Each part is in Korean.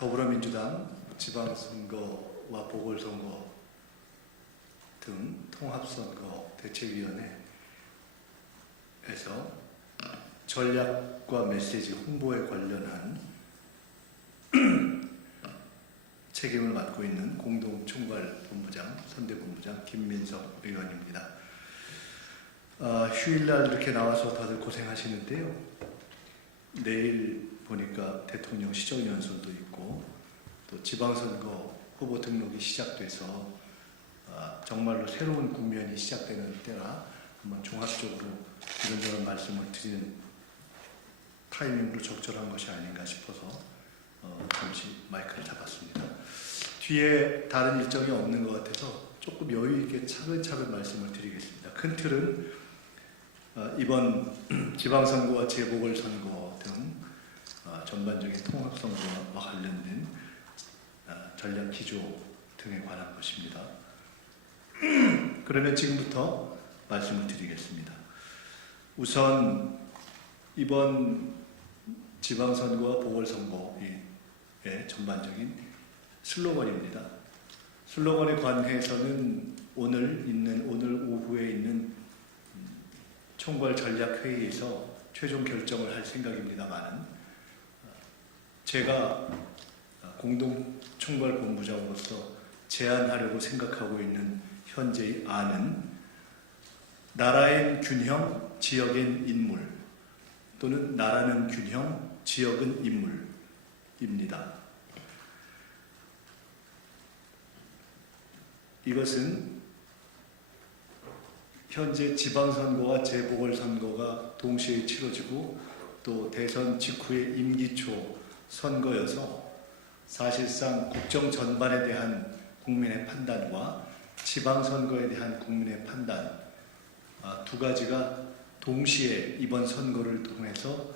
더불어민주당 지방선거와 보궐선거 등 통합선거 대책위원회에서 전략과 메시지 홍보에 관련한 책임을 맡고 있는 공동총괄본부장, 선대본부장 김민석 의원입니다. 휴일날 이렇게 나와서 다들 고생하시는데요. 내일 보니까 대통령 시정연설도 있고 또 지방선거 후보 등록이 시작돼서 정말로 새로운 국면이 시작되는 때라 한번 종합적으로 이런저런 말씀을 드리는 타이밍으로 적절한 것이 아닌가 싶어서 잠시 마이크를 잡았습니다. 뒤에 다른 일정이 없는 것 같아서 조금 여유 있게 차근차근 말씀을 드리겠습니다. 큰 틀은 이번 지방선거와 재보궐선거 등 전반적인 통합선거와 관련된 전략 기조 등에 관한 것입니다. 그러면 지금부터 말씀을 드리겠습니다. 우선 이번 지방선거와 보궐선거의 전반적인 슬로건입니다. 슬로건에 관해서는 오늘 오후에 있는 총괄 전략회의에서 최종 결정을 할 생각입니다만 제가 공동총괄본부장으로서 제안하려고 생각하고 있는 현재의 안은 나라엔 균형, 지역엔 인물 또는 나라는 균형, 지역은 인물입니다. 이것은 현재 지방선거와 재보궐선거가 동시에 치러지고 또 대선 직후의 임기초 선거여서 사실상 국정 전반에 대한 국민의 판단과 지방선거에 대한 국민의 판단 두 가지가 동시에 이번 선거를 통해서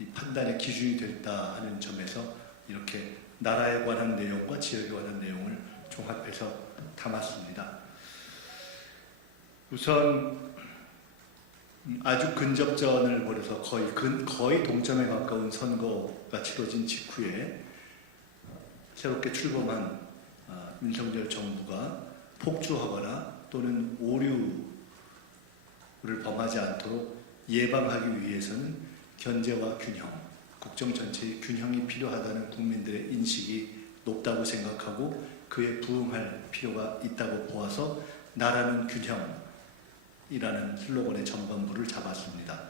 이 판단의 기준이 됐다 하는 점에서 이렇게 나라에 관한 내용과 지역에 관한 내용을 종합해서 담았습니다. 우선 아주 근접전을 벌여서 거의 동점에 가까운 선거가 치러진 직후에 새롭게 출범한 윤석열 정부가 폭주하거나 또는 오류를 범하지 않도록 예방하기 위해서는 견제와 균형, 국정 전체의 균형이 필요하다는 국민들의 인식이 높다고 생각하고 그에 부응할 필요가 있다고 보아서 나라는 균형이라는 슬로건의 전반부를 잡았습니다.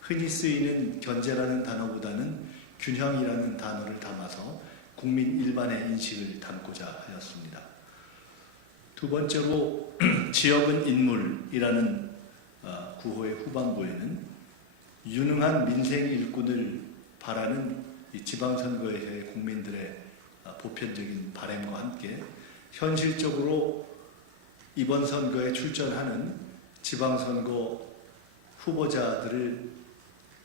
흔히 쓰이는 견제라는 단어보다는 균형이라는 단어를 담아서 국민 일반의 인식을 담고자 하였습니다. 두 번째로 지역은 인물이라는 구호의 후반부에는 유능한 민생 일꾼을 바라는 이 지방선거의 국민들의 보편적인 바람과 함께 현실적으로 이번 선거에 출전하는 지방선거 후보자들을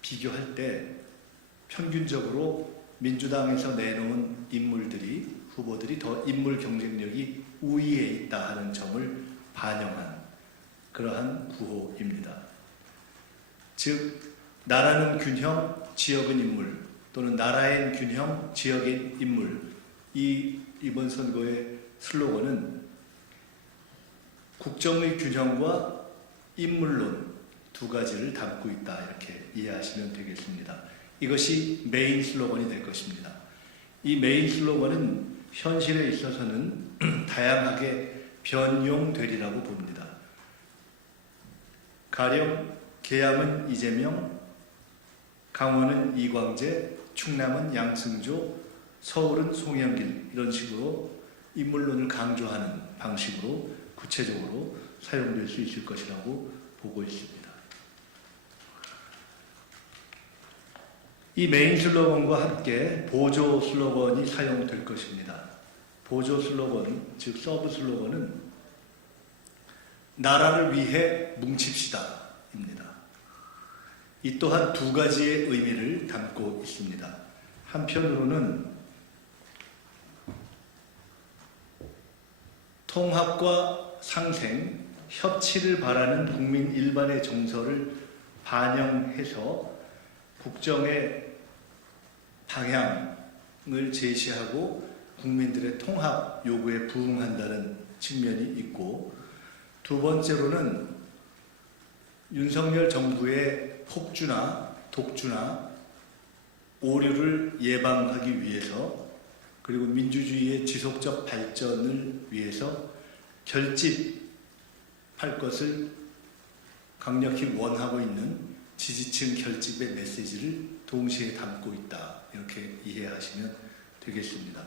비교할 때 평균적으로 민주당에서 내놓은 후보들이 더 인물 경쟁력이 우위에 있다 하는 점을 반영한 그러한 구호입니다. 즉 나라는 균형, 지역은 인물 또는 나라엔 균형, 지역엔 인물 이번 선거의 슬로건은 국정의 균형과 인물론 두 가지를 담고 있다 이렇게 이해하시면 되겠습니다. 이것이 메인 슬로건이 될 것입니다. 이 메인 슬로건은 현실에 있어서는 다양하게 변용되리라고 봅니다. 가령 계양은 이재명, 강원은 이광재, 충남은 양승조, 서울은 송영길 이런 식으로 인물론을 강조하는 방식으로 구체적으로 사용될 수 있을 것이라고 보고 있습니다. 이 메인 슬로건과 함께 보조 슬로건이 사용될 것입니다. 보조 슬로건, 즉 서브 슬로건은 나라를 위해 뭉칩시다 입니다. 이 또한 두 가지의 의미를 담고 있습니다. 한편으로는 통합과 상생, 협치를 바라는 국민 일반의 정서를 반영해서 국정의 방향을 제시하고 국민들의 통합 요구에 부응한다는 측면이 있고, 두 번째로는 윤석열 정부의 폭주나 독주나 오류를 예방하기 위해서, 그리고 민주주의의 지속적 발전을 위해서 결집할 것을 강력히 원하고 있는 지지층 결집의 메시지를 동시에 담고 있다, 이렇게 이해하시면 되겠습니다.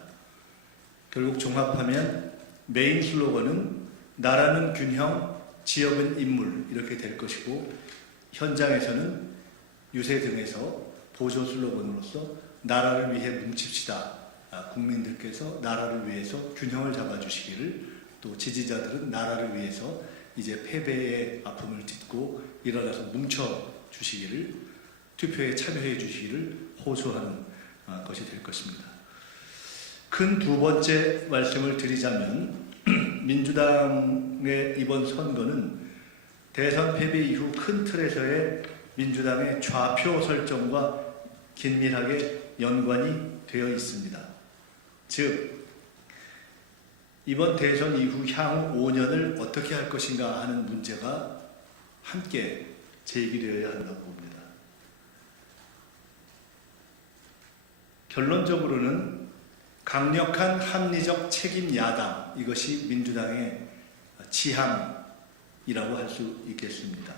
결국 종합하면 메인 슬로건은 나라는 균형, 지역은 인물, 이렇게 될 것이고, 현장에서는 유세 등에서 보조 슬로건으로서 나라를 위해 뭉칩시다, 국민들께서 나라를 위해서 균형을 잡아주시기를, 또 지지자들은 나라를 위해서 이제 패배의 아픔을 딛고 일어나서 뭉쳐주시기를, 투표에 참여해 주시기를 호소하는 것이 될 것입니다. 큰 두 번째 말씀을 드리자면, 민주당의 이번 선거는 대선 패배 이후 큰 틀에서의 민주당의 좌표 설정과 긴밀하게 연관이 되어 있습니다. 즉, 이번 대선 이후 향후 5년을 어떻게 할 것인가 하는 문제가 함께 제기되어야 한다고 봅니다. 결론적으로는 강력한 합리적 책임 야당, 이것이 민주당의 지향이라고 할 수 있겠습니다.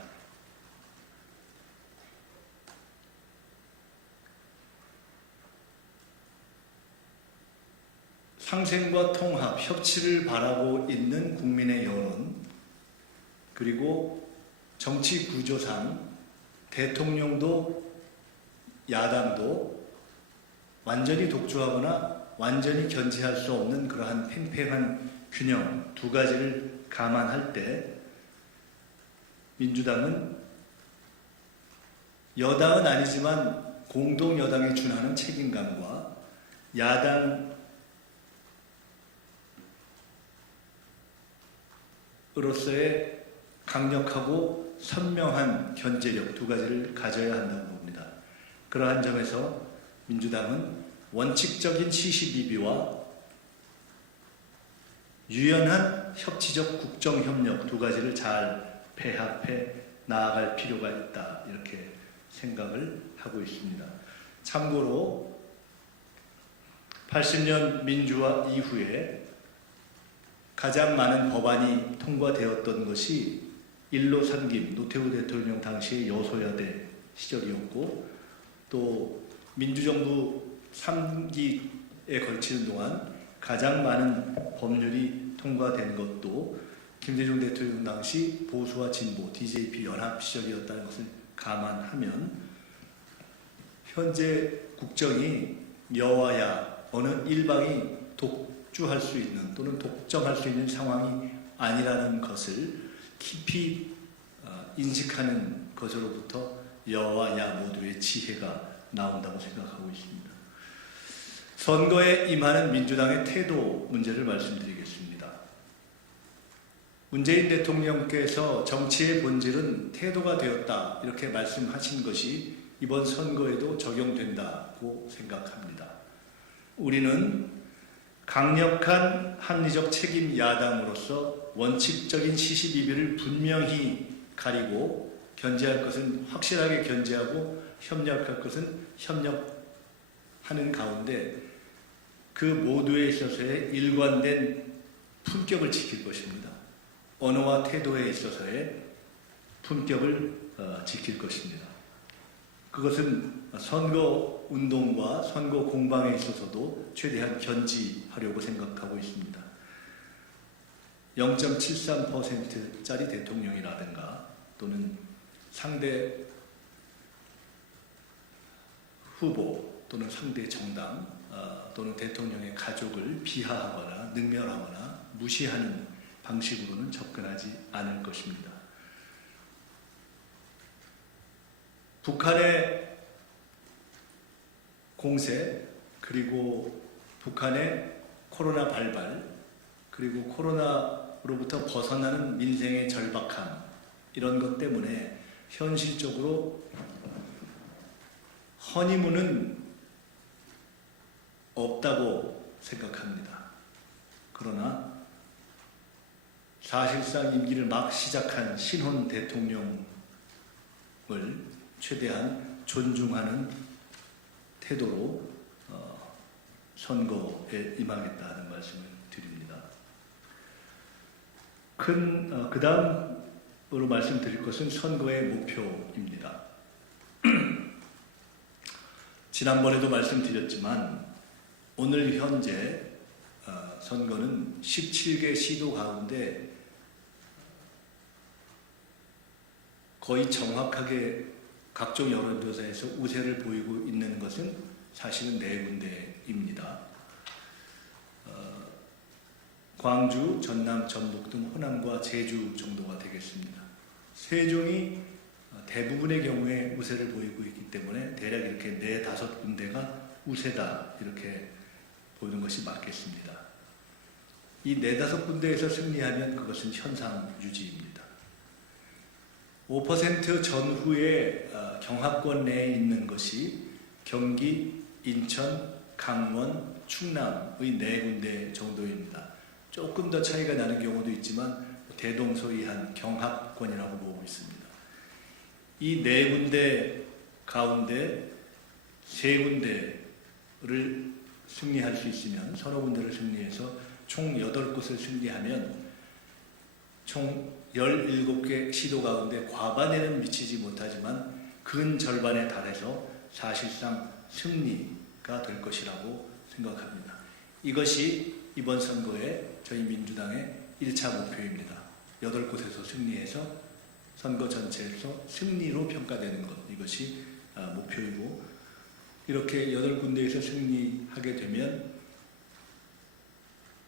상생과 통합, 협치를 바라고 있는 국민의 여론, 그리고 정치 구조상 대통령도 야당도 완전히 독주하거나 완전히 견제할 수 없는 그러한 팽팽한 균형, 두 가지를 감안할 때 민주당은 여당은 아니지만 공동 여당에 준하는 책임감과 야당으로서의 강력하고 선명한 견제력, 두 가지를 가져야 한다고 봅니다. 그러한 점에서 민주당은 원칙적인 시시비비와 유연한 협치적 국정협력, 두 가지를 잘 배합해 나아갈 필요가 있다, 이렇게 생각을 하고 있습니다. 참고로 80년 민주화 이후에 가장 많은 법안이 통과되었던 것이 일로 삼김, 노태우 대통령 당시의 여소야대 시절이었고, 또 민주정부 3기에 걸치는 동안 가장 많은 법률이 통과된 것도 김대중 대통령 당시 보수와 진보, DJP 연합 시절이었다는 것을 감안하면 현재 국정이 여와 야 어느 일방이 독주할 수 있는 또는 독점할 수 있는 상황이 아니라는 것을 깊이 인식하는 것으로부터 여와 야 모두의 지혜가 나온다고 생각하고 있습니다. 선거에 임하는 민주당의 태도 문제를 말씀드리겠습니다. 문재인 대통령께서 정치의 본질은 태도가 되었다, 이렇게 말씀하신 것이 이번 선거에도 적용된다고 생각합니다. 우리는 강력한 합리적 책임 야당으로서 원칙적인 시시비비를 분명히 가리고 견제할 것은 확실하게 견제하고 협력할 것은 협력하는 가운데 그 모두에 있어서의 일관된 품격을 지킬 것입니다. 언어와 태도에 있어서의 품격을 지킬 것입니다. 그것은 선거 운동과 선거 공방에 있어서도 최대한 견지하려고 생각하고 있습니다. 0.73%짜리 대통령이라든가 또는 상대 후보 또는 상대 정당 또는 대통령의 가족을 비하하거나 능멸하거나 무시하는 방식으로는 접근하지 않을 것입니다. 북한의 공세, 그리고 북한의 코로나 발발, 그리고 코로나로부터 벗어나는 민생의 절박함, 이런 것 때문에 현실적으로 허니문은 없다고 생각합니다. 그러나 사실상 임기를 막 시작한 신혼 대통령을 최대한 존중하는 태도로 선거에 임하겠다는 말씀을 드립니다. 그 다음으로 말씀드릴 것은 선거의 목표입니다. 지난번에도 말씀드렸지만 오늘 현재 선거는 17개 시도 가운데 거의 정확하게 각종 여론조사에서 우세를 보이고 있는 것은 사실은 4군데입니다. 광주, 전남, 전북 등 호남과 제주 정도가 되겠습니다. 세종이 대부분의 경우에 우세를 보이고 있기 때문에 대략 이렇게 4-5군데가 우세다 이렇게 보는 것이 맞겠습니다. 이 4-5군데에서 승리하면 그것은 현상 유지입니다. 5% 전후에 경합권 내에 있는 것이 경기, 인천, 강원, 충남의 4군데 정도입니다. 조금 더 차이가 나는 경우도 있지만 대동소이한 경합권이라고 보고 있습니다. 이 4군데 가운데 3군데를 승리할 수 있으면 서너 군데를 승리해서 총 8곳을 승리하면 총 17개 시도 가운데 과반에는 미치지 못하지만 근 절반에 달해서 사실상 승리가 될 것이라고 생각합니다. 이것이 이번 선거의 저희 민주당의 1차 목표입니다. 8곳에서 승리해서 선거 전체에서 승리로 평가되는 것, 이것이 목표이고, 이렇게 8군데에서 승리하게 되면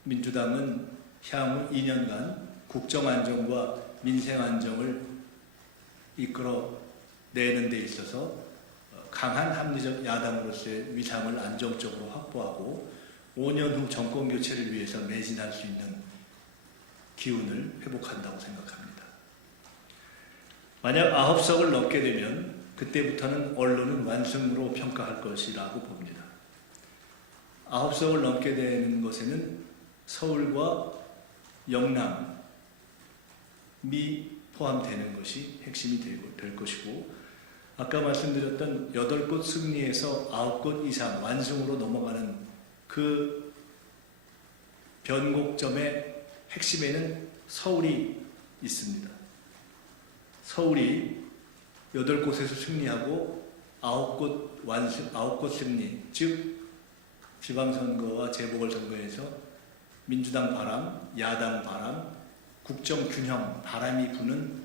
민주당은 향후 2년간 국정안정과 민생안정을 이끌어내는 데 있어서 강한 합리적 야당으로서의 위상을 안정적으로 확보하고 5년 후 정권교체를 위해서 매진할 수 있는 기운을 회복한다고 생각합니다. 만약 9석을 넘게 되면 그때부터는 언론은 완승으로 평가할 것이라고 봅니다. 9석을 넘게 되는 것에는 서울과 영남이 포함되는 것이 핵심이 될 것이고, 아까 말씀드렸던 8곳 승리에서 9곳 이상 완승으로 넘어가는 그 변곡점의 핵심에는 서울이 있습니다. 서울이 8곳에서 승리하고 9곳 승리, 즉 지방선거와 재보궐선거에서 민주당 바람, 야당 바람, 국정균형 바람이 부는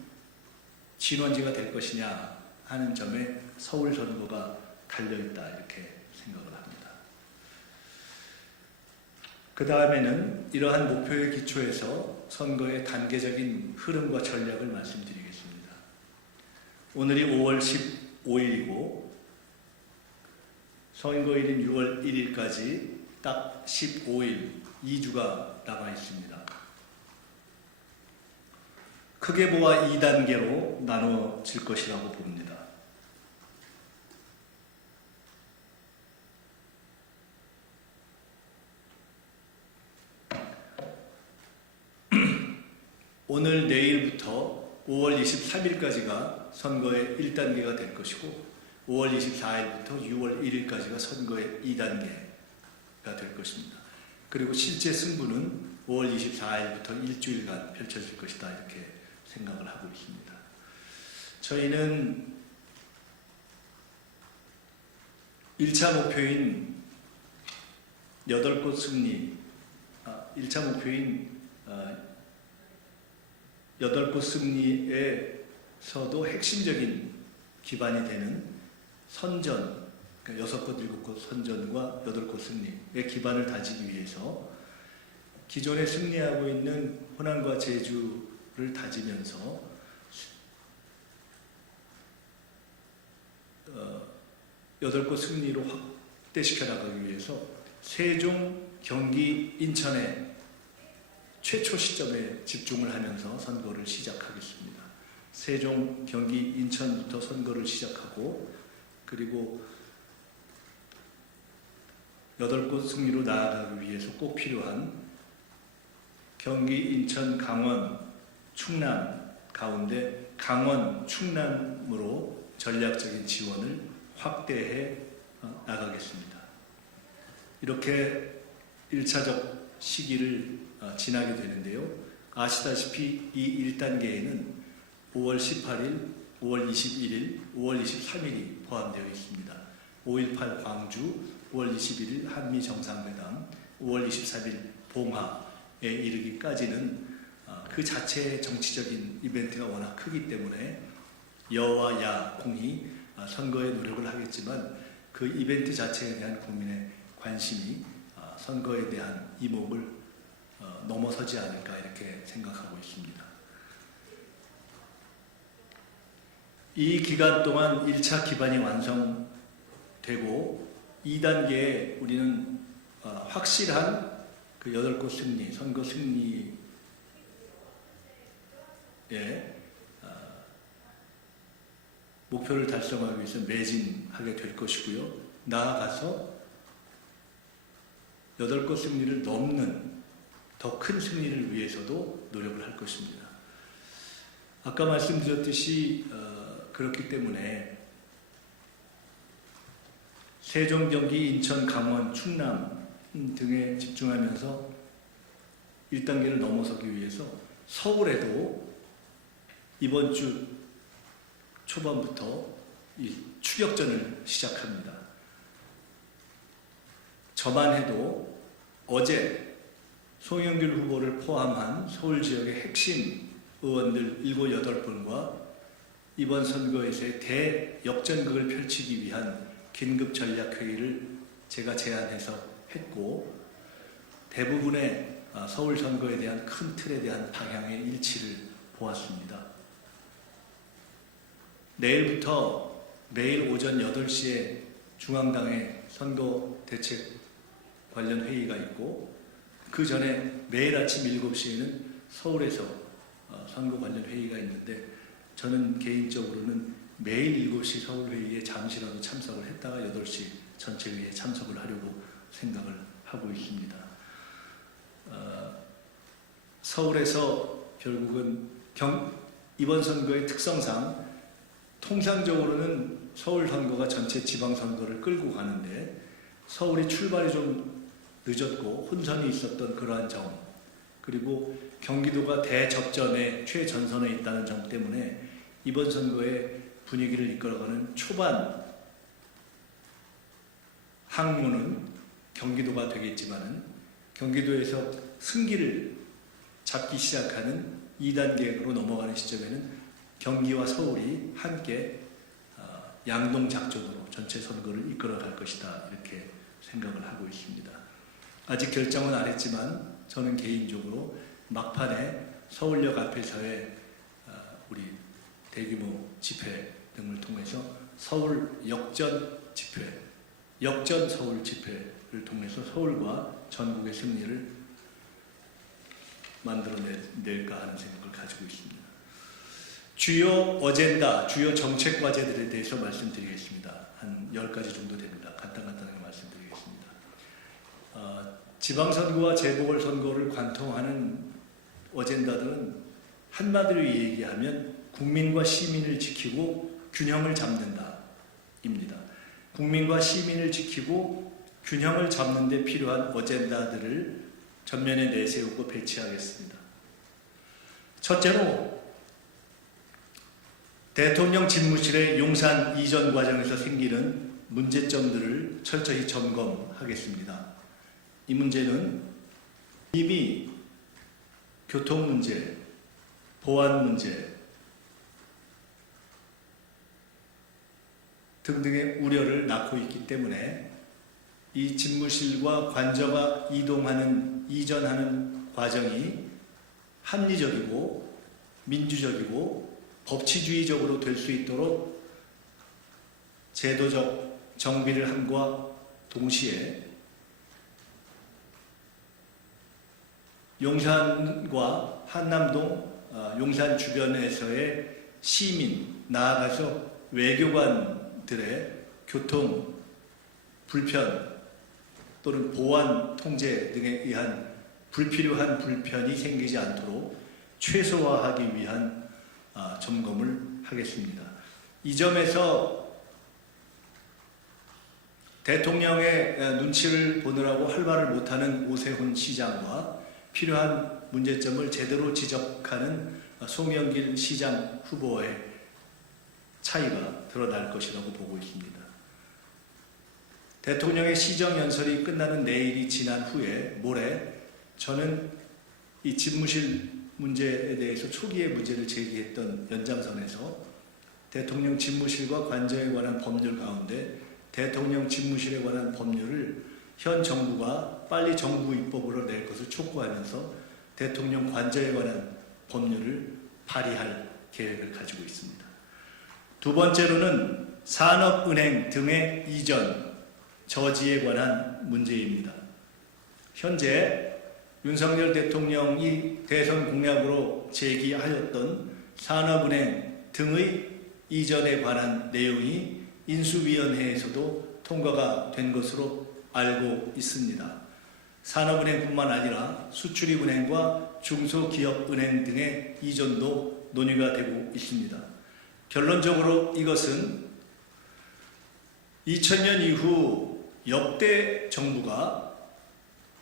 진원지가 될 것이냐 하는 점에 서울 선거가 달려있다 이렇게 생각을 합니다. 그 다음에는 이러한 목표에 기초해서 선거의 단계적인 흐름과 전략을 말씀드리겠습니다. 오늘이 5월 15일이고 선거일인 6월 1일까지 딱 15일, 2주가 남아 있습니다. 크게 보아 2단계로 나눠질 것이라고 봅니다. 오늘 내일부터 5월 23일까지가 선거의 1단계가 될 것이고 5월 24일부터 6월 1일까지가 선거의 2단계가 될 것입니다. 그리고 실제 승부는 5월 24일부터 일주일간 펼쳐질 것이다 이렇게 생각을 하고 있습니다. 저희는 1차 목표인 8곳 승리, 1차 목표인 8곳 승리에서도 핵심적인 기반이 되는 선전, 그러니까 6곳, 7곳 선전과 8곳 승리의 기반을 다지기 위해서 기존에 승리하고 있는 호남과 제주를 다지면서 8곳 승리로 확대시켜 나가기 위해서 세종, 경기, 인천에 최초 시점에 집중을 하면서 선거를 시작하겠습니다. 세종, 경기, 인천부터 선거를 시작하고 그리고 8곳 승리로 나아가기 위해서 꼭 필요한 경기, 인천, 강원, 충남 가운데 강원, 충남으로 전략적인 지원을 확대해 나가겠습니다. 이렇게 1차적 시기를 지나게 되는데요. 아시다시피 이 1단계에는 5월 18일, 5월 21일, 5월 23일이 포함되어 있습니다. 5.18 광주, 5월 21일 한미정상회담, 5월 23일 봉화에 이르기까지는 그 자체의 정치적인 이벤트가 워낙 크기 때문에 여와 야 공이 선거에 노력을 하겠지만 그 이벤트 자체에 대한 국민의 관심이 선거에 대한 이목을 넘어서지 않을까 이렇게 생각하고 있습니다. 이 기간 동안 1차 기반이 완성되고 2단계에 우리는 확실한 그 8곳 승리, 선거 승리에 목표를 달성하기 위해서 매진하게 될 것이고요. 나아가서 8곳 승리를 넘는 더 큰 승리를 위해서도 노력을 할 것입니다. 아까 말씀드렸듯이 그렇기 때문에 세종, 경기, 인천, 강원, 충남 등에 집중하면서 1단계를 넘어서기 위해서 서울에도 이번 주 초반부터 이 추격전을 시작합니다. 저만 해도 어제 송영길 후보를 포함한 서울 지역의 핵심 의원들 7, 8분과 이번 선거에서의 대역전극을 펼치기 위한 긴급 전략회의를 제가 제안해서 했고 대부분의 서울 선거에 대한 큰 틀에 대한 방향의 일치를 보았습니다. 내일부터 매일 오전 8시에 중앙당의 선거 대책 관련 회의가 있고 그 전에 매일 아침 7시에는 서울에서 선거 관련 회의가 있는데 저는 개인적으로는 매일 7시 서울회의에 잠시라도 참석을 했다가 8시 전체 회의에 참석을 하려고 생각을 하고 있습니다. 서울에서 결국은 이번 선거의 특성상 통상적으로는 서울 선거가 전체 지방선거를 끌고 가는데 서울이 출발이 좀 늦었고 혼선이 있었던 그러한 점 그리고 경기도가 대접전에 최전선에 있다는 점 때문에 이번 선거의 분위기를 이끌어가는 초반 항로는 경기도가 되겠지만은 경기도에서 승기를 잡기 시작하는 2단계로 넘어가는 시점에는 경기와 서울이 함께 양동작전으로 전체 선거를 이끌어갈 것이다 이렇게 생각을 하고 있습니다. 아직 결정은 안 했지만 저는 개인적으로 막판에 서울역 앞에서의 우리 대규모 집회 등을 통해서 서울 역전 집회, 역전 서울 집회를 통해서 서울과 전국의 승리를 만들어낼까 하는 생각을 가지고 있습니다. 주요 어젠다, 주요 정책 과제들에 대해서 말씀드리겠습니다. 한 10가지 정도 됩니다. 간단하게 말씀드리겠습니다. 지방선거와 재보궐선거를 관통하는 어젠다들은 한마디로 얘기하면 국민과 시민을 지키고 균형을 잡는다 입니다. 국민과 시민을 지키고 균형을 잡는 데 필요한 어젠다들을 전면에 내세우고 배치하겠습니다. 첫째로 대통령 집무실의 용산 이전 과정에서 생기는 문제점들을 철저히 점검하겠습니다. 이 문제는 이미 교통 문제, 보안 문제 등등의 우려를 낳고 있기 때문에 이 집무실과 관저가 이전하는 과정이 합리적이고 민주적이고 법치주의적으로 될 수 있도록 제도적 정비를 함과 동시에 용산과 한남동, 용산 주변에서의 시민, 나아가서 외교관들의 교통 불편 또는 보안 통제 등에 의한 불필요한 불편이 생기지 않도록 최소화하기 위한 점검을 하겠습니다. 이 점에서 대통령의 눈치를 보느라고 할 말을 못하는 오세훈 시장과 필요한 문제점을 제대로 지적하는 송영길 시장 후보의 차이가 드러날 것이라고 보고 있습니다. 대통령의 시정연설이 끝나는 내일이 지난 후에 모레 저는 이 집무실 문제에 대해서 초기에 문제를 제기했던 연장선에서 대통령 집무실과 관저에 관한 법률 가운데 대통령 집무실에 관한 법률을 현 정부가 빨리 정부 입법으로 낼 것을 촉구하면서 대통령 관저에 관한 법률을 발의할 계획을 가지고 있습니다. 두 번째로는 산업은행 등의 이전, 저지에 관한 문제입니다. 현재 윤석열 대통령이 대선 공약으로 제기하였던 산업은행 등의 이전에 관한 내용이 인수위원회에서도 통과가 된 것으로 알고 있습니다. 산업은행뿐만 아니라 수출입은행과 중소기업은행 등의 이전도 논의가 되고 있습니다. 결론적으로 이것은 2000년 이후 역대 정부가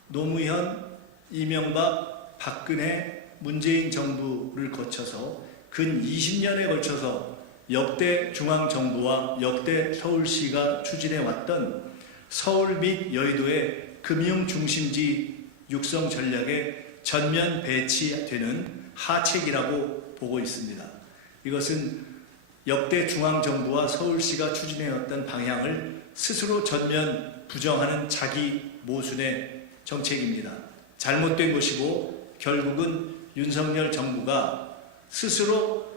노무현, 이명박, 박근혜, 문재인 정부를 거쳐서 근 20년에 걸쳐서 역대 중앙정부와 역대 서울시가 추진해왔던 서울 및 여의도의 금융중심지 육성 전략에 전면 배치되는 하책이라고 보고 있습니다. 이것은 역대 중앙정부와 서울시가 추진해왔던 방향을 스스로 전면 부정하는 자기 모순의 정책입니다. 잘못된 것이고 결국은 윤석열 정부가 스스로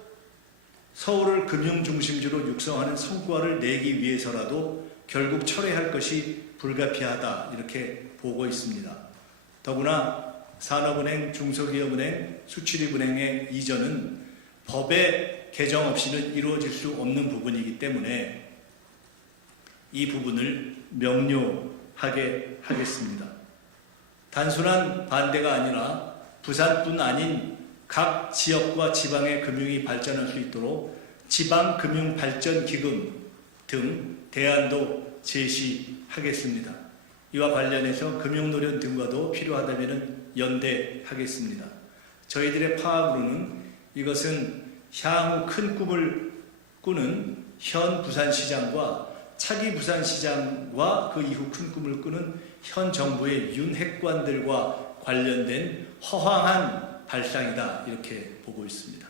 서울을 금융중심지로 육성하는 성과를 내기 위해서라도 결국 철회할 것이 불가피하다 이렇게 보고 있습니다. 더구나 산업은행, 중소기업은행, 수출입은행의 이전은 법의 개정 없이는 이루어질 수 없는 부분이기 때문에 이 부분을 명료하게 하겠습니다. 단순한 반대가 아니라 부산뿐 아닌 각 지역과 지방의 금융이 발전할 수 있도록 지방금융발전기금 등 대안도 제시하겠습니다. 이와 관련해서 금융노련 등과도 필요하다면 연대하겠습니다. 저희들의 파악으로는 이것은 향후 큰 꿈을 꾸는 현 부산시장과 차기 부산시장과 그 이후 큰 꿈을 꾸는 현 정부의 윤핵관들과 관련된 허황한 발상이다 이렇게 보고 있습니다.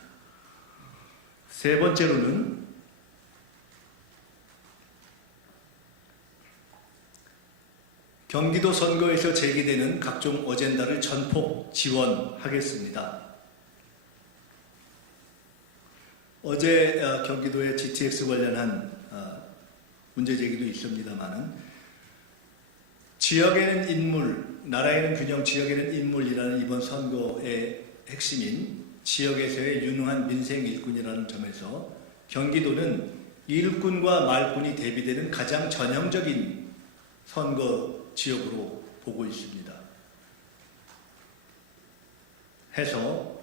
세 번째로는 경기도 선거에서 제기되는 각종 어젠다를 전폭 지원하겠습니다. 어제 경기도의 GTX 관련한 문제 제기도 있습니다만은 지역에는 인물, 나라에는 균형, 지역에는 인물이라는 이번 선거의 핵심인 지역에서의 유능한 민생 일꾼이라는 점에서 경기도는 일꾼과 말꾼이 대비되는 가장 전형적인 선거 지역으로 보고 있습니다. 해서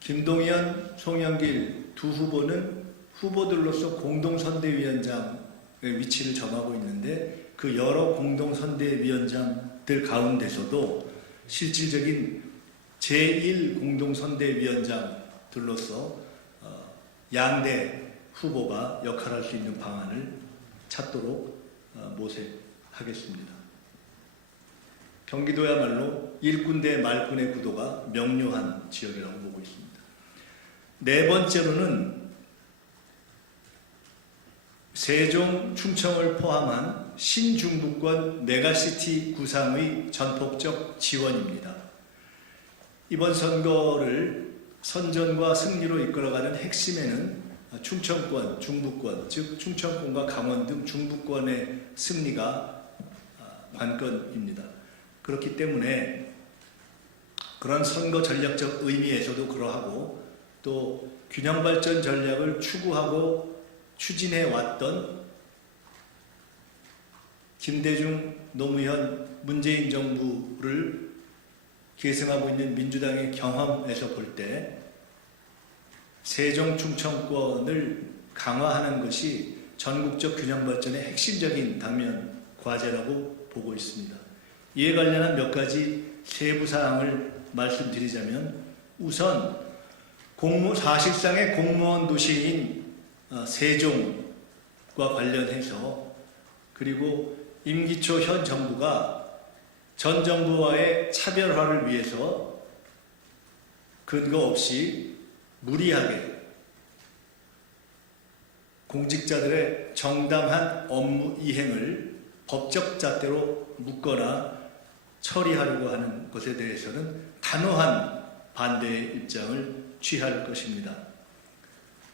김동연, 송영길 두 후보는 후보들로서 공동선대위원장의 위치를 점하고 있는데 그 여러 공동선대위원장들 가운데서도 실질적인 제1공동선대위원장들로서 양대 후보가 역할할 수 있는 방안을 찾도록 모색하겠습니다. 경기도야말로 일꾼 대 말꾼의 구도가 명료한 지역이라고 보고 있습니다. 네 번째로는 세종, 충청을 포함한 신중부권 메가시티 구상의 전폭적 지원입니다. 이번 선거를 선전과 승리로 이끌어가는 핵심에는 충청권, 중부권, 즉 충청권과 강원 등 중부권의 승리가 관건입니다. 그렇기 때문에 그런 선거 전략적 의미에서도 그러하고 또 균형발전 전략을 추구하고 추진해 왔던 김대중, 노무현, 문재인 정부를 계승하고 있는 민주당의 경험에서 볼 때 세종 충청권을 강화하는 것이 전국적 균형 발전의 핵심적인 당면 과제라고 보고 있습니다. 이에 관련한 몇 가지 세부 사항을 말씀드리자면, 우선 사실상의 공무원 도시인 세종과 관련해서, 그리고 임기초 현 정부가 전 정부와의 차별화를 위해서 근거 없이 무리하게 공직자들의 정당한 업무 이행을 법적 잣대로 묶거나 처리하려고 하는 것에 대해서는 단호한 반대의 입장을 취할 것입니다.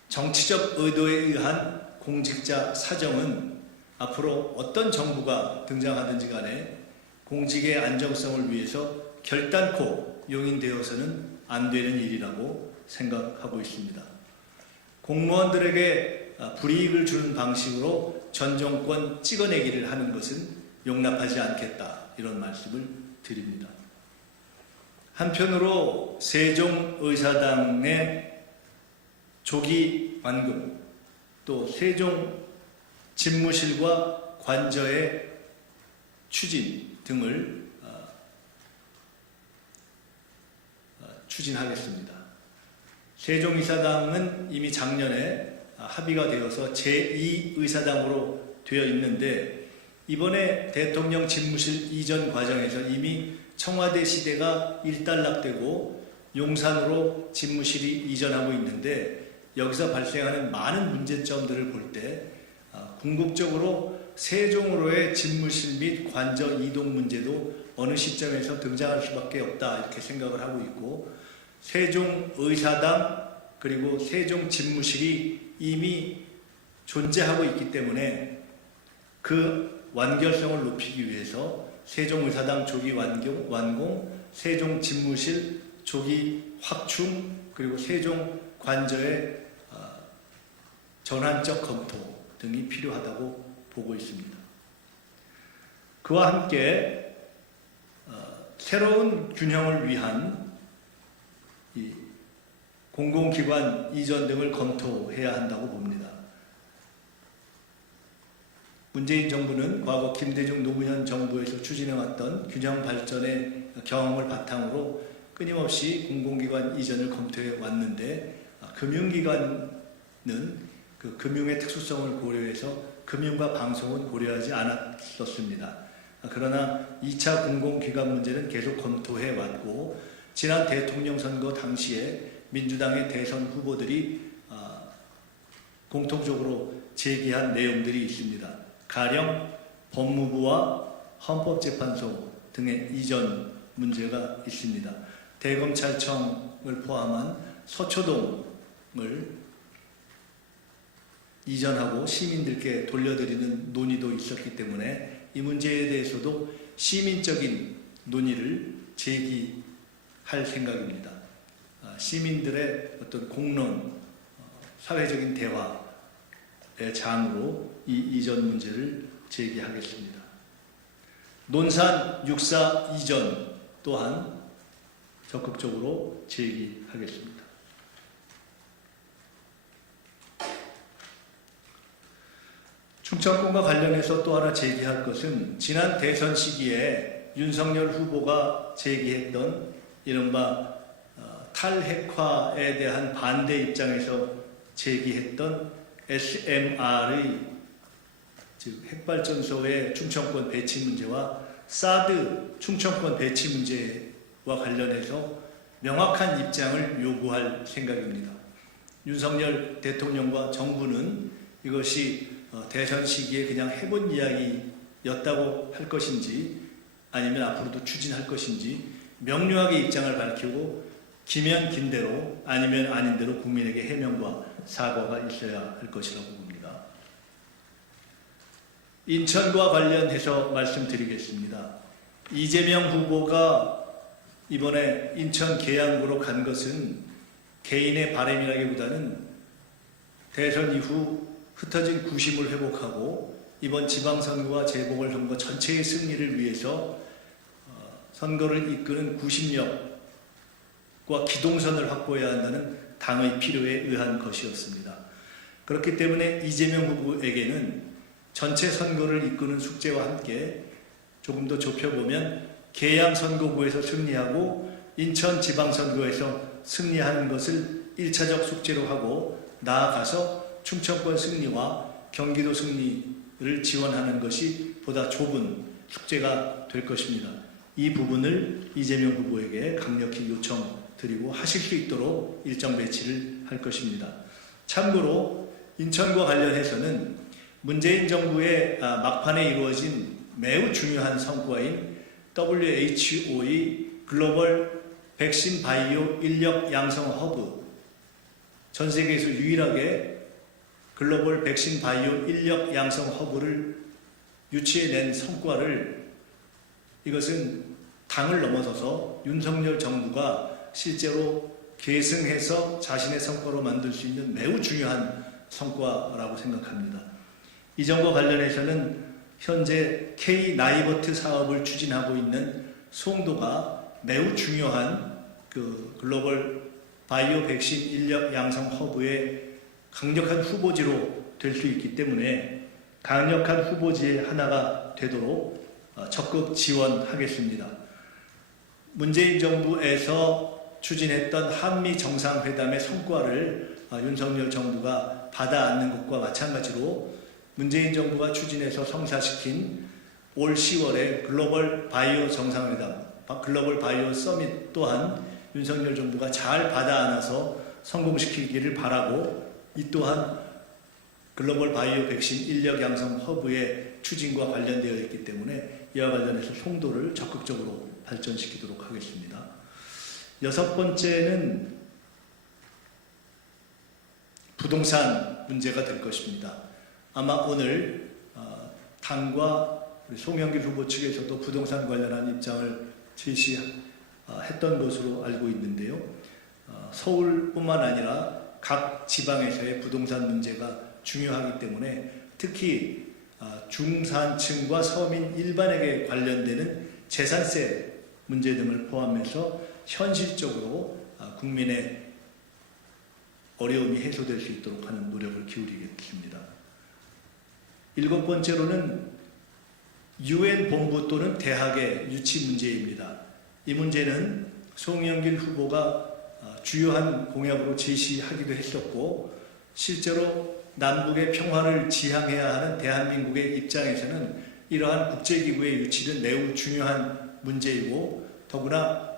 정치적 의도에 의한 공직자 사정은 앞으로 어떤 정부가 등장하든지 간에 공직의 안정성을 위해서 결단코 용인되어서는 안 되는 일이라고 생각하고 있습니다. 공무원들에게 불이익을 주는 방식으로 전 정권 찍어내기를 하는 것은 용납하지 않겠다, 이런 말씀을 드립니다. 한편으로 세종의사당의 조기 완공, 또 세종 집무실과 관저의 추진 등을 추진하겠습니다. 세종의사당은 이미 작년에 합의가 되어서 제2의사당으로 되어 있는데, 이번에 대통령 집무실 이전 과정에서 이미 청와대 시대가 일단락되고 용산으로 집무실이 이전하고 있는데, 여기서 발생하는 많은 문제점들을 볼 때 궁극적으로 세종으로의 집무실 및 관저 이동 문제도 어느 시점에서 등장할 수밖에 없다, 이렇게 생각을 하고 있고, 세종의사당 그리고 세종 집무실이 이미 존재하고 있기 때문에 그 완결성을 높이기 위해서 세종의사당 조기 완공, 세종 집무실 조기 확충, 그리고 세종 관저의 전환적 검토 등이 필요하다고 보고 있습니다. 그와 함께 새로운 균형을 위한 이 공공기관 이전 등을 검토해야 한다고 봅니다. 문재인 정부는 과거 김대중 노무현 정부에서 추진해왔던 균형 발전의 경험을 바탕으로 끊임없이 공공기관 이전을 검토해 왔는데, 금융기관은 그 금융의 특수성을 고려해서 금융과 방송은 고려하지 않았었습니다. 그러나 2차 공공기관 문제는 계속 검토해 왔고, 지난 대통령 선거 당시에 민주당의 대선 후보들이 공통적으로 제기한 내용들이 있습니다. 가령 법무부와 헌법재판소 등의 이전 문제가 있습니다. 대검찰청을 포함한 서초동을 이전하고 시민들께 돌려드리는 논의도 있었기 때문에 이 문제에 대해서도 시민적인 논의를 제기할 생각입니다. 시민들의 어떤 공론, 사회적인 대화의 장으로 이 이전 문제를 제기하겠습니다. 논산 육사 이전 또한 적극적으로 제기하겠습니다. 충청권과 관련해서 또 하나 제기할 것은, 지난 대선 시기에 윤석열 후보가 제기했던 이른바 탈핵화에 대한 반대 입장에서 제기했던 SMR의 즉 핵발전소의 충청권 배치 문제와 사드 충청권 배치 문제와 관련해서 명확한 입장을 요구할 생각입니다. 윤석열 대통령과 정부는 이것이 대선 시기에 그냥 해본 이야기였다고 할 것인지, 아니면 앞으로도 추진할 것인지 명료하게 입장을 밝히고, 기면 긴 대로 아니면 아닌 대로 국민에게 해명과 사과가 있어야 할 것이라고 봅니다. 인천과 관련해서 말씀드리겠습니다. 이재명 후보가 이번에 인천 계양구로 간 것은 개인의 바람이라기보다는 대선 이후 흩어진 구심을 회복하고 이번 지방선거와 재보궐선거 전체의 승리를 위해서 선거를 이끄는 구심력과 기동선을 확보해야 한다는 당의 필요에 의한 것이었습니다. 그렇기 때문에 이재명 후보에게는 전체 선거를 이끄는 숙제와 함께 조금 더 좁혀보면 계양선거구에서 승리하고 인천지방선거에서 승리하는 것을 1차적 숙제로 하고 나아가서 충청권 승리와 경기도 승리를 지원하는 것이 보다 좁은 숙제가 될 것입니다. 이 부분을 이재명 후보에게 강력히 요청드리고 하실 수 있도록 일정 배치를 할 것입니다. 참고로 인천과 관련해서는 문재인 정부의 막판에 이루어진 매우 중요한 성과인 WHO의 글로벌 백신 바이오 인력 양성 허브, 전 세계에서 유일하게 글로벌 백신 바이오 인력 양성 허브를 유치해낸 성과를, 이것은 당을 넘어서서 윤석열 정부가 실제로 계승해서 자신의 성과로 만들 수 있는 매우 중요한 성과라고 생각합니다. 이 점과 관련해서는 현재 K-나이버트 사업을 추진하고 있는 송도가 매우 중요한 글로벌 바이오 백신 인력 양성 허브의 강력한 후보지로 될 수 있기 때문에 강력한 후보지의 하나가 되도록 적극 지원하겠습니다. 문재인 정부에서 추진했던 한미 정상회담의 성과를 윤석열 정부가 받아 안는 것과 마찬가지로 문재인 정부가 추진해서 성사시킨 올 10월에 글로벌 바이오 정상회담, 글로벌 바이오 서밋 또한 윤석열 정부가 잘 받아 안아서 성공시키기를 바라고, 이 또한 글로벌 바이오 백신 인력 양성 허브의 추진과 관련되어 있기 때문에 이와 관련해서 송도를 적극적으로 발전시키도록 하겠습니다. 여섯 번째는 부동산 문제가 될 것입니다. 아마 오늘 당과 송영길 후보 측에서도 부동산 관련한 입장을 제시했던 것으로 알고 있는데요. 서울뿐만 아니라 각 지방에서의 부동산 문제가 중요하기 때문에 특히 중산층과 서민 일반에게 관련되는 재산세 문제 등을 포함해서 현실적으로 국민의 어려움이 해소될 수 있도록 하는 노력을 기울이겠습니다. 일곱 번째로는 UN 본부 또는 대학의 유치 문제입니다. 이 문제는 송영길 후보가 주요한 공약으로 제시하기도 했었고, 실제로 남북의 평화를 지향해야 하는 대한민국의 입장에서는 이러한 국제기구의 유치는 매우 중요한 문제이고, 더구나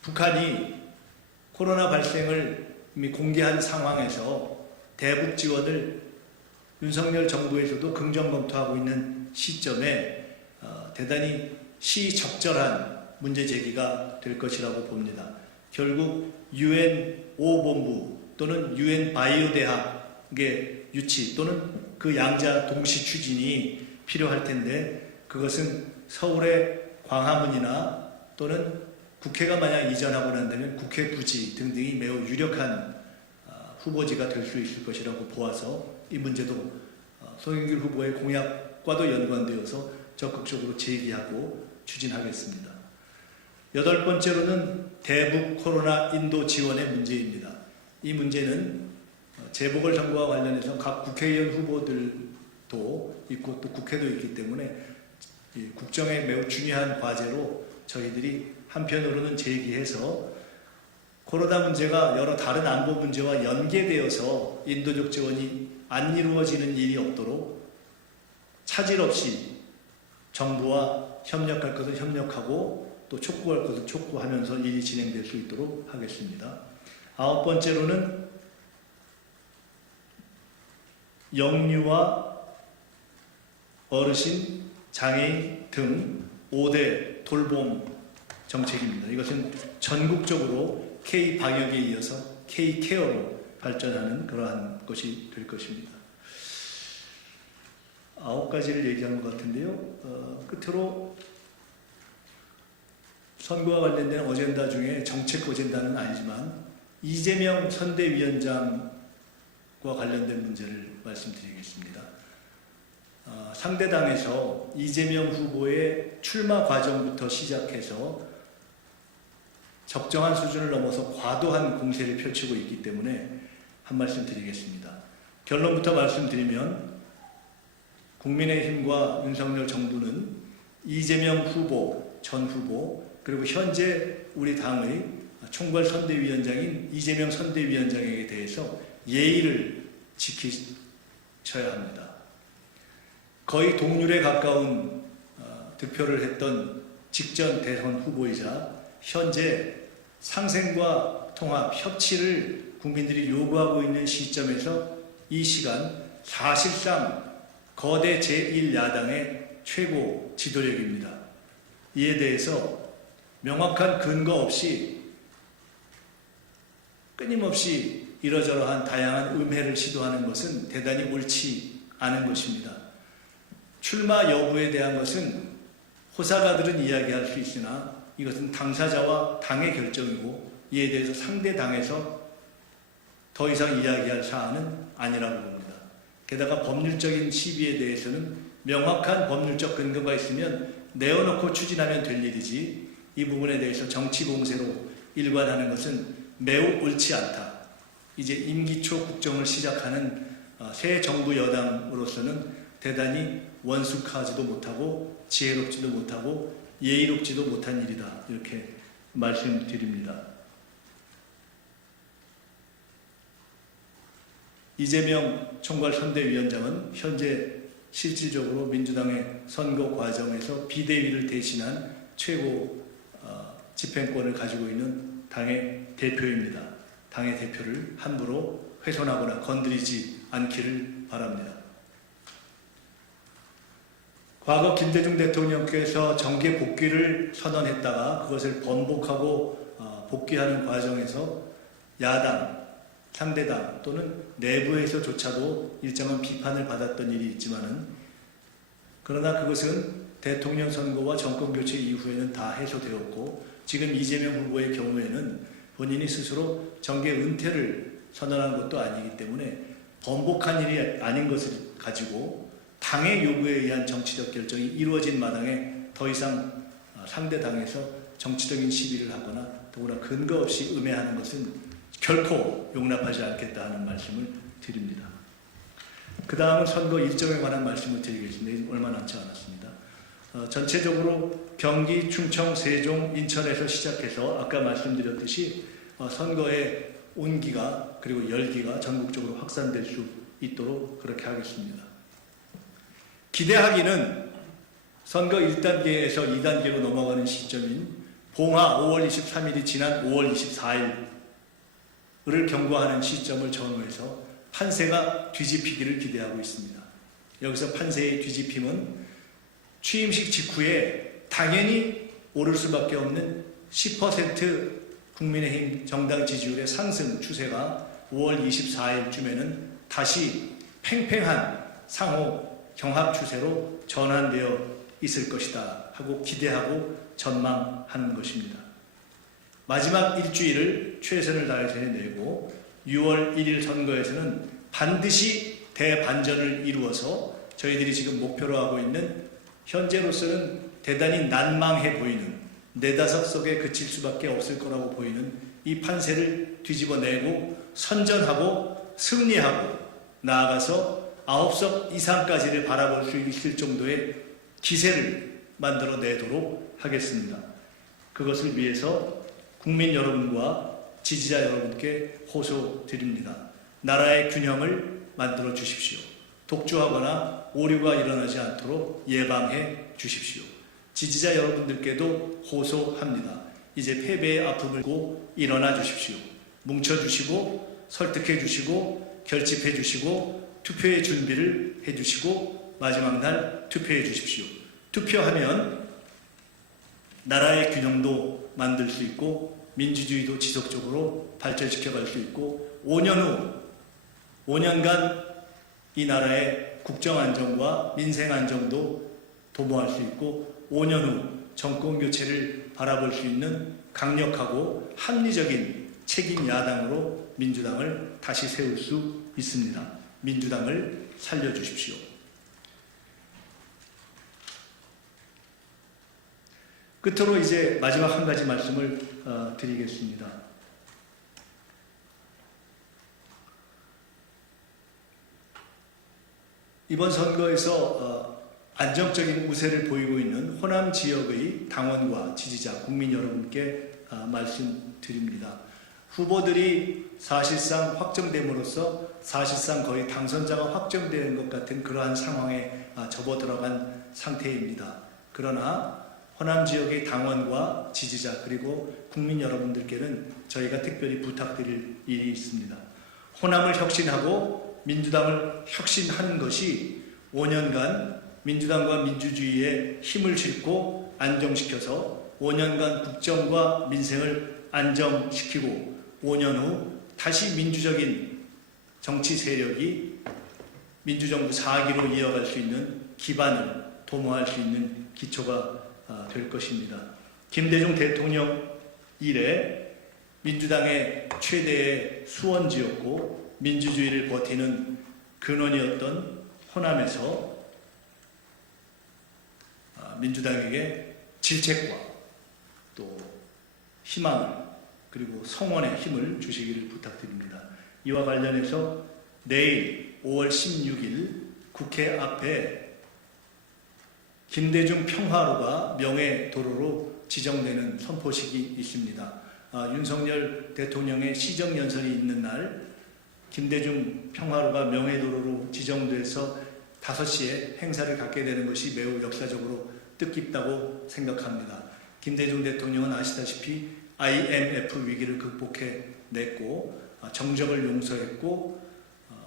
북한이 코로나 발생을 이미 공개한 상황에서 대북 지원을 윤석열 정부에서도 긍정 검토하고 있는 시점에 대단히 시적절한 문제 제기가 될 것이라고 봅니다. 결국 UN 5본부 또는 UN 바이오 대학의 유치 또는 그 양자 동시 추진이 필요할 텐데, 그것은 서울의 광화문이나 또는 국회가 만약 이전하고 난다면 국회 부지 등등이 매우 유력한 후보지가 될 수 있을 것이라고 보아서 이 문제도 송영길 후보의 공약과도 연관되어서 적극적으로 제기하고 추진하겠습니다. 여덟 번째로는 대북 코로나 인도 지원의 문제입니다. 이 문제는 재보궐선거와 관련해서 각 국회의원 후보들도 있고 또 국회도 있기 때문에 국정에 매우 중요한 과제로 저희들이 한편으로는 제기해서 코로나 문제가 여러 다른 안보 문제와 연계되어서 인도적 지원이 안 이루어지는 일이 없도록 차질 없이 정부와 협력할 것은 협력하고 또 촉구할 것은 촉구하면서 일이 진행될 수 있도록 하겠습니다. 아홉 번째로는 영유아, 어르신, 장애인 등 5대 돌봄 정책입니다. 이것은 전국적으로 K-방역에 이어서 K-케어로 발전하는 그러한 것이 될 것입니다. 9가지를 얘기한 것 같은데요. 끝으로 선거와 관련된 어젠다 중에 정책 어젠다는 아니지만 이재명 선대위원장과 관련된 문제를 말씀드리겠습니다. 상대당에서 이재명 후보의 출마 과정부터 시작해서 적정한 수준을 넘어서 과도한 공세를 펼치고 있기 때문에 한 말씀 드리겠습니다. 결론부터 말씀드리면 국민의힘과 윤석열 정부는 이재명 후보, 전 후보, 그리고 현재 우리 당의 총괄선대위원장인 이재명 선대위원장에게 대해서 예의를 지키셔야 합니다. 거의 동률에 가까운 득표를 했던 직전 대선 후보이자 현재 상생과 통합, 협치를 국민들이 요구하고 있는 시점에서 이 시간 사실상 거대 제1야당의 최고 지도력입니다. 이에 대해서 명확한 근거 없이 끊임없이 이러저러한 다양한 음해를 시도하는 것은 대단히 옳지 않은 것입니다. 출마 여부에 대한 것은 호사가들은 이야기할 수 있으나 이것은 당사자와 당의 결정이고 이에 대해서 상대 당에서 더 이상 이야기할 사안은 아니라고 봅니다. 게다가 법률적인 시비에 대해서는 명확한 법률적 근거가 있으면 내어놓고 추진하면 될 일이지 이 부분에 대해서 정치 공세로 일관하는 것은 매우 옳지 않다. 이제 임기 초 국정을 시작하는 새 정부 여당으로서는 대단히 원숙하지도 못하고 지혜롭지도 못하고 예의롭지도 못한 일이다. 이렇게 말씀드립니다. 이재명 총괄선대위원장은 현재 실질적으로 민주당의 선거 과정에서 비대위를 대신한 최고 집행권을 가지고 있는 당의 대표입니다. 당의 대표를 함부로 훼손하거나 건드리지 않기를 바랍니다. 과거 김대중 대통령께서 정계 복귀를 선언했다가 그것을 번복하고 복귀하는 과정에서 야당, 상대당 또는 내부에서조차도 일정한 비판을 받았던 일이 있지만은 그러나 그것은 대통령 선거와 정권 교체 이후에는 다 해소되었고 지금 이재명 후보의 경우에는 본인이 스스로 정계 은퇴를 선언한 것도 아니기 때문에 번복한 일이 아닌 것을 가지고 당의 요구에 의한 정치적 결정이 이루어진 마당에 더 이상 상대 당에서 정치적인 시비를 하거나 더구나 근거 없이 음해하는 것은 결코 용납하지 않겠다 하는 말씀을 드립니다. 그 다음은 선거 일정에 관한 말씀을 드리겠습니다. 얼마 남지 않았습니다. 전체적으로 경기, 충청, 세종, 인천에서 시작해서 아까 말씀드렸듯이 선거의 온기가 그리고 열기가 전국적으로 확산될 수 있도록 그렇게 하겠습니다. 기대하기는 선거 1단계에서 2단계로 넘어가는 시점인 봉화 5월 23일이 지난 5월 24일을 경과하는 시점을 전후해서 판세가 뒤집히기를 기대하고 있습니다. 여기서 판세의 뒤집힘은 취임식 직후에 당연히 오를 수밖에 없는 10% 국민의힘 정당 지지율의 상승 추세가 5월 24일쯤에는 다시 팽팽한 상호 경합 추세로 전환되어 있을 것이다 하고 기대하고 전망하는 것입니다. 마지막 일주일을 최선을 다해서 해내고 6월 1일 선거에서는 반드시 대반전을 이루어서 저희들이 지금 목표로 하고 있는 현재로서는 대단히 난망해 보이는 네다섯 석에 그칠 수밖에 없을 거라고 보이는 이 판세를 뒤집어내고 선전하고 승리하고 나아가서 9석 이상까지를 바라볼 수 있을 정도의 기세를 만들어내도록 하겠습니다. 그것을 위해서 국민 여러분과 지지자 여러분께 호소드립니다. 나라의 균형을 만들어 주십시오. 독주하거나 오류가 일어나지 않도록 예방해 주십시오. 지지자 여러분들께도 호소합니다. 이제 패배의 아픔을 고 일어나 주십시오. 뭉쳐주시고 설득해 주시고 결집해 주시고 투표의 준비를 해 주시고 마지막 날 투표해 주십시오. 투표하면 나라의 균형도 만들 수 있고 민주주의도 지속적으로 발전시켜 갈 수 있고 5년 후 5년간 이 나라의 국정 안정과 민생 안정도 도모할 수 있고 5년 후 정권 교체를 바라볼 수 있는 강력하고 합리적인 책임 야당으로 민주당을 다시 세울 수 있습니다. 민주당을 살려주십시오. 끝으로 이제 마지막 한 가지 말씀을 드리겠습니다. 이번 선거에서 안정적인 우세를 보이고 있는 호남 지역의 당원과 지지자, 국민 여러분께 말씀드립니다. 후보들이 사실상 확정됨으로써 사실상 거의 당선자가 확정된 것 같은 그러한 상황에 접어들어간 상태입니다. 그러나 호남 지역의 당원과 지지자 그리고 국민 여러분들께는 저희가 특별히 부탁드릴 일이 있습니다. 호남을 혁신하고 민주당을 혁신하는 것이 5년간 민주당과 민주주의에 힘을 싣고 안정시켜서 5년간 국정과 민생을 안정시키고 5년 후 다시 민주적인 정치 세력이 민주정부 4기로 이어갈 수 있는 기반을 도모할 수 있는 기초가 될 것입니다. 김대중 대통령 이래 민주당의 최대의 수원지였고 민주주의를 버티는 근원이었던 호남에서 민주당에게 질책과 또 희망을 그리고 성원의 힘을 주시기를 부탁드립니다. 이와 관련해서 내일 5월 16일 국회 앞에 김대중 평화로가 명예도로로 지정되는 선포식이 있습니다. 윤석열 대통령의 시정연설이 있는 날 김대중 평화로가 명예도로로 지정돼서 5시에 행사를 갖게 되는 것이 매우 역사적으로 뜻깊다고 생각합니다. 김대중 대통령은 아시다시피 IMF 위기를 극복해냈고 정적을 용서했고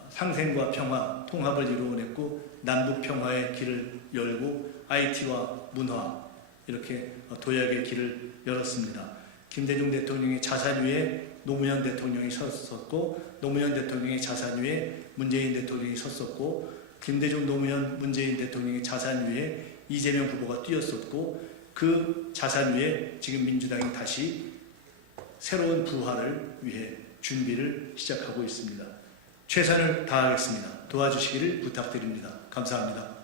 상생과 평화, 통합을 이루어냈고 남북 평화의 길을 열고 IT와 문화 이렇게 도약의 길을 열었습니다. 김대중 대통령의 자산 위에 노무현 대통령이 섰었고 노무현 대통령의 자산 위에 문재인 대통령이 섰었고 김대중 노무현 문재인 대통령의 자산 위에 이재명 후보가 뛰었었고 그 자산 위에 지금 민주당이 다시 새로운 부활을 위해 준비를 시작하고 있습니다. 최선을 다하겠습니다. 도와주시기를 부탁드립니다. 감사합니다.